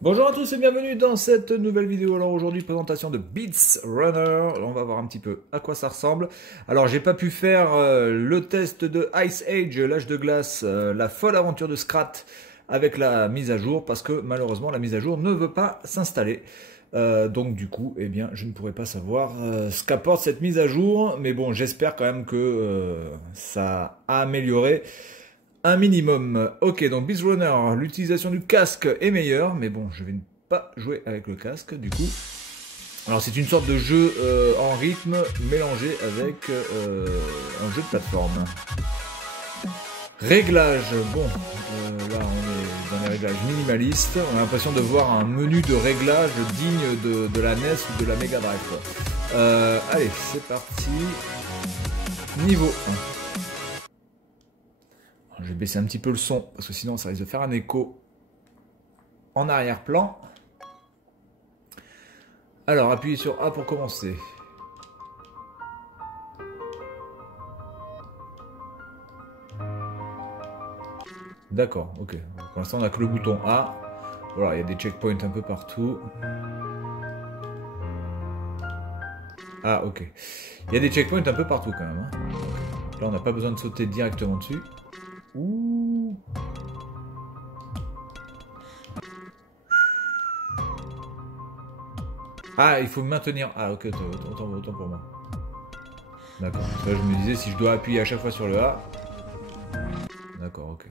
Bonjour à tous et bienvenue dans cette nouvelle vidéo. Alors aujourd'hui, présentation de Beats Runner. On va voir un petit peu à quoi ça ressemble. Alors j'ai pas pu faire le test de Ice Age, l'âge de glace, la folle aventure de Scrat avec la mise à jour parce que malheureusement la mise à jour ne veut pas s'installer. Donc du coup, eh bien, je ne pourrais pas savoir ce qu'apporte cette mise à jour. Mais bon, j'espère quand même que ça a amélioré un minimum. Ok, donc Beast Runner, l'utilisation du casque est meilleure, mais bon, je vais ne pas jouer avec le casque du coup. Alors c'est une sorte de jeu en rythme mélangé avec un jeu de plateforme. Réglage, bon, là on est dans les réglages minimalistes. On a l'impression de voir un menu de réglage digne de la NES ou de la Mega Drive. Allez, c'est parti. Niveau 1. Je vais baisser un petit peu le son parce que sinon ça risque de faire un écho en arrière-plan. Alors appuyez sur A pour commencer. D'accord, ok. Pour l'instant on n'a que le bouton A. Voilà, il y a des checkpoints un peu partout. Ah ok. Il y a des checkpoints un peu partout quand même. Hein. Là on n'a pas besoin de sauter directement dessus. Ouh. Ah, il faut maintenir. Ah, ok, autant pour moi. D'accord. Là, je me disais si je dois appuyer à chaque fois sur le A. D'accord, ok.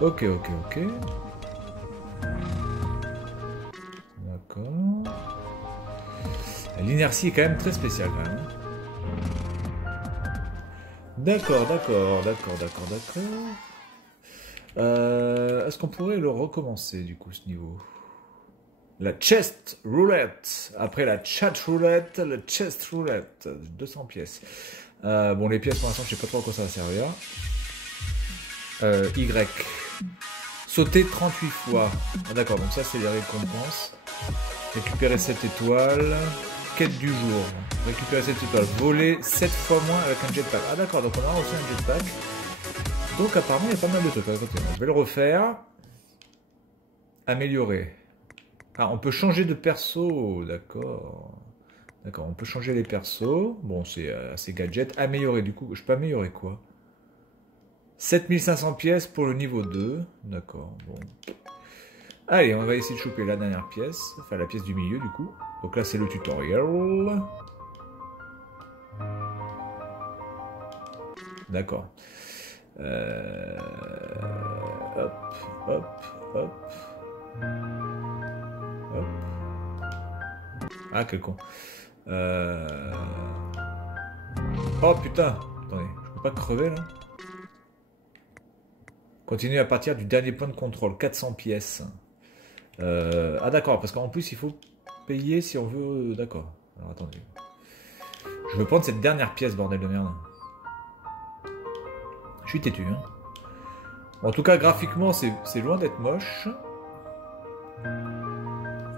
Ok. D'accord. L'inertie est quand même très spéciale quand même. D'accord. Est-ce qu'on pourrait le recommencer du coup ce niveau? La chest roulette. Après la chat roulette, la chest roulette. 200 pièces. Bon, les pièces pour l'instant, je sais pas trop à quoi ça va servir. Y. Sauter 38 fois. Ah, d'accord, donc ça c'est les récompenses. Récupérer 7 étoiles. Quête du jour. Récupérer 7 étoiles. Voler 7 fois moins avec un jetpack. Ah d'accord, donc on a aussi un jetpack. Donc apparemment il y a pas mal de trucs à côté. Je vais le refaire. Améliorer. Ah, on peut changer de perso. D'accord. D'accord, on peut changer les persos. Bon, c'est assez gadget. Améliorer, du coup, je peux améliorer quoi? 7500 pièces pour le niveau 2. D'accord, bon. Allez, on va essayer de choper la dernière pièce. Enfin, la pièce du milieu, du coup. Donc là, c'est le tutoriel. D'accord. Hop. Ah, quel con. Oh putain. Attendez, je peux pas crever là. Continue à partir du dernier point de contrôle. 400 pièces. Ah d'accord, parce qu'en plus il faut payer si on veut... D'accord. Alors attendez. Je veux prendre cette dernière pièce, bordel de merde. Je suis têtu. Hein. En tout cas, graphiquement, c'est loin d'être moche.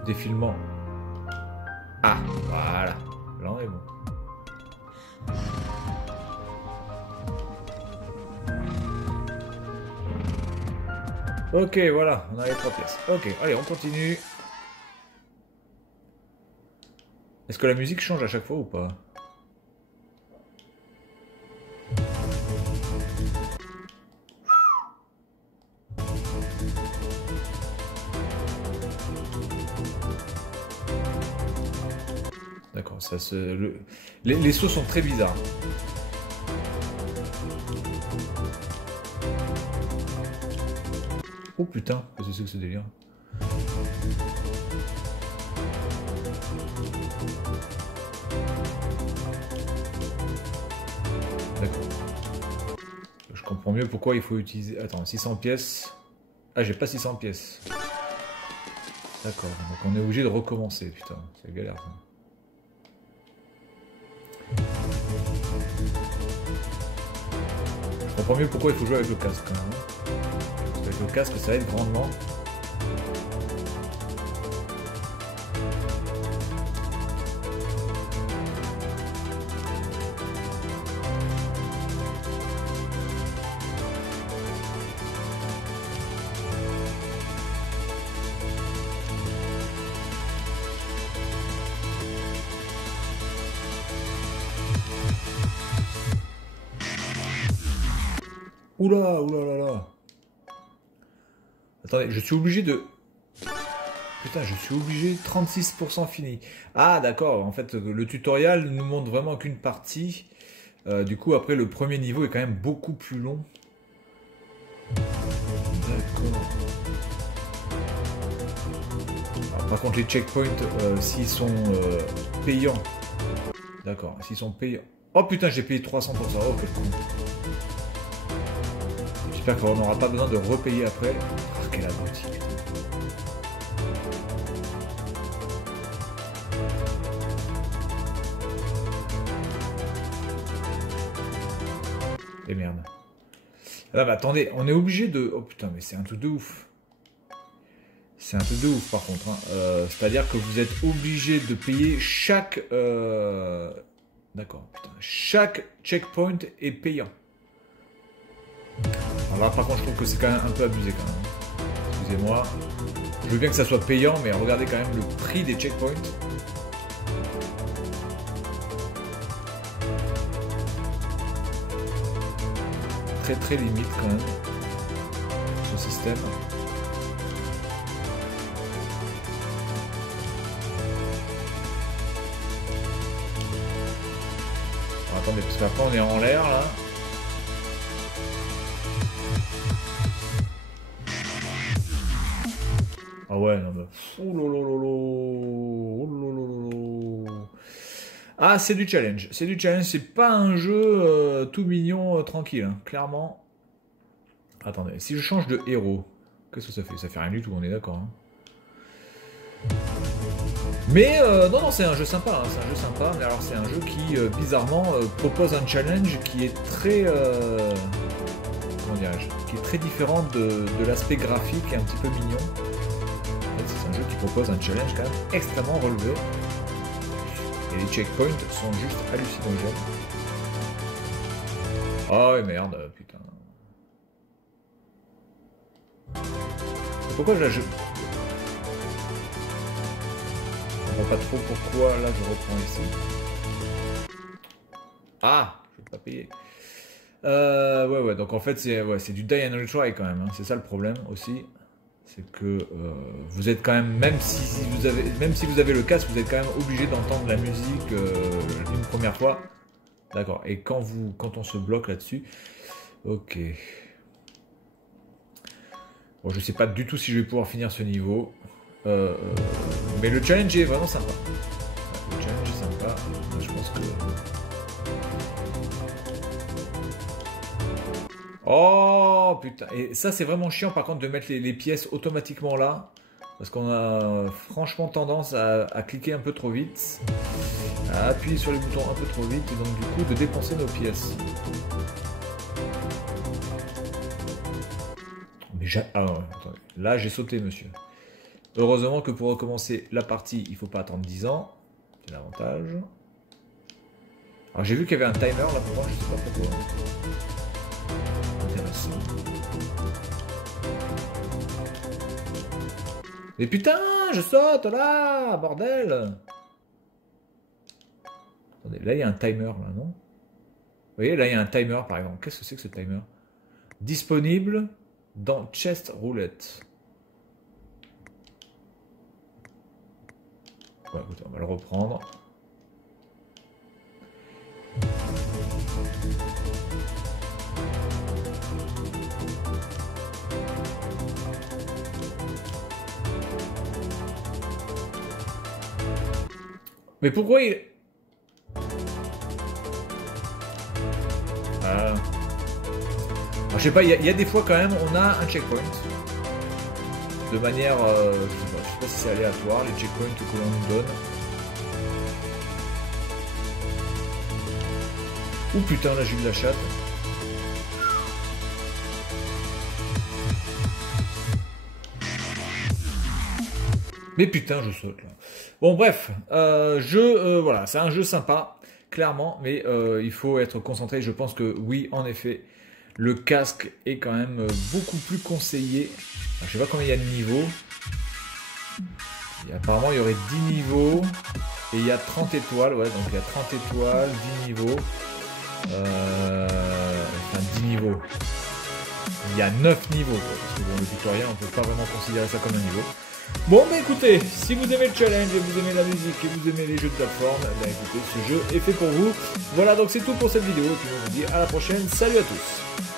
Défilement. Ah, voilà. Là, on est bon. Ok, voilà, on a les 3 pièces. Ok, allez, on continue. Est-ce que la musique change à chaque fois ou pas? D'accord, ça se... Les sauts sont très bizarres. Oh putain, qu'est-ce que c'est que ce délire? D'accord. Je comprends mieux pourquoi il faut utiliser... Attends, 600 pièces... Ah, j'ai pas 600 pièces. D'accord, donc on est obligé de recommencer, putain, c'est galère ça. Je comprends mieux pourquoi il faut jouer avec le casque quand même. Parce qu'avec le casque ça aide grandement. Oula, oula là là. Attendez, je suis obligé de... Putain, je suis obligé, 36% fini. Ah d'accord, en fait, le tutoriel nous montre vraiment qu'une partie. Du coup, après, le premier niveau est quand même beaucoup plus long. D'accord. Par contre, les checkpoints, s'ils sont payants... D'accord, s'ils sont payants... Oh putain, j'ai payé 300 pour ça. Oh, quel con. J'espère qu'on n'aura pas besoin de repayer après. Ah, quel abruti, putain. Et merde. Ah bah attendez, on est obligé de... Oh putain, mais c'est un truc de ouf. C'est un truc de ouf par contre. Hein. C'est-à-dire que vous êtes obligé de payer chaque... D'accord, putain. Chaque checkpoint est payant. Alors là par contre je trouve que c'est quand même un peu abusé quand même. Excusez-moi. Je veux bien que ça soit payant, mais regardez quand même le prix des checkpoints. Très très limite quand même ce système. Alors, attendez, parce qu'après on est en l'air là. Ah ouais, non mais... Ah, c'est du challenge. C'est du challenge. C'est pas un jeu tout mignon, tranquille. Hein, clairement. Attendez, si je change de héros, qu'est-ce que ça fait? Ça fait rien du tout, on est d'accord. Hein. Mais non, non, c'est un jeu sympa. Hein, c'est un jeu sympa. Mais alors, c'est un jeu qui, bizarrement, propose un challenge qui est très... comment dirais-je? Qui est très différent de l'aspect graphique et un petit peu mignon. En fait, c'est un jeu qui propose un challenge quand même extrêmement relevé. Et les checkpoints sont juste hallucinogènes. Oh merde, putain. Pourquoi là je... Je comprends pas trop pourquoi là je reprends ici. Ah, je vais pas payer. Ouais, donc en fait c'est du die and retry quand même. Hein. C'est ça le problème aussi. C'est que vous êtes quand même, même si vous avez le casque, vous êtes quand même obligé d'entendre la musique une première fois. D'accord. Et quand on se bloque là-dessus, ok. Bon, je sais pas du tout si je vais pouvoir finir ce niveau, mais le challenge est vraiment sympa. Le challenge est sympa. Je pense que. Oh putain, et ça c'est vraiment chiant par contre de mettre les pièces automatiquement là, parce qu'on a franchement tendance à cliquer un peu trop vite, à appuyer sur les boutons un peu trop vite et donc du coup de dépenser nos pièces. Mais ah ouais, attendez, là j'ai sauté monsieur. Heureusement que pour recommencer la partie il faut pas attendre 10 ans, c'est l'avantage. Alors j'ai vu qu'il y avait un timer là pour moi, je sais pas pourquoi. Mais putain, je saute là, bordel. Attendez, là il y a un timer là, non? Vous voyez, là il y a un timer par exemple. Qu'est-ce que c'est que ce timer? Disponible dans Chest Roulette. Ouais, écoutez, on va le reprendre. Mais pourquoi il... Alors, je sais pas, il y a des fois quand même, on a un checkpoint. De manière... je sais pas si c'est aléatoire, les checkpoints que l'on nous donne. Ouh putain, là j'ai eu de la chatte. Mais putain, je saute là. Bon bref, voilà, c'est un jeu sympa, clairement, mais il faut être concentré. Je pense que oui, en effet, le casque est quand même beaucoup plus conseillé. Alors, je sais pas combien il y a de niveaux. Apparemment, il y aurait 10 niveaux et il y a 30 étoiles. Ouais, donc il y a 30 étoiles, 10 niveaux. Enfin, 10 niveaux. il y a 9 niveaux, quoi, parce que bon, le tutoriel, on peut pas vraiment considérer ça comme un niveau. Bon, bah écoutez, si vous aimez le challenge, et vous aimez la musique, et vous aimez les jeux de plateforme, bah écoutez, ce jeu est fait pour vous. Voilà, donc c'est tout pour cette vidéo, et puis on vous dit à la prochaine, salut à tous.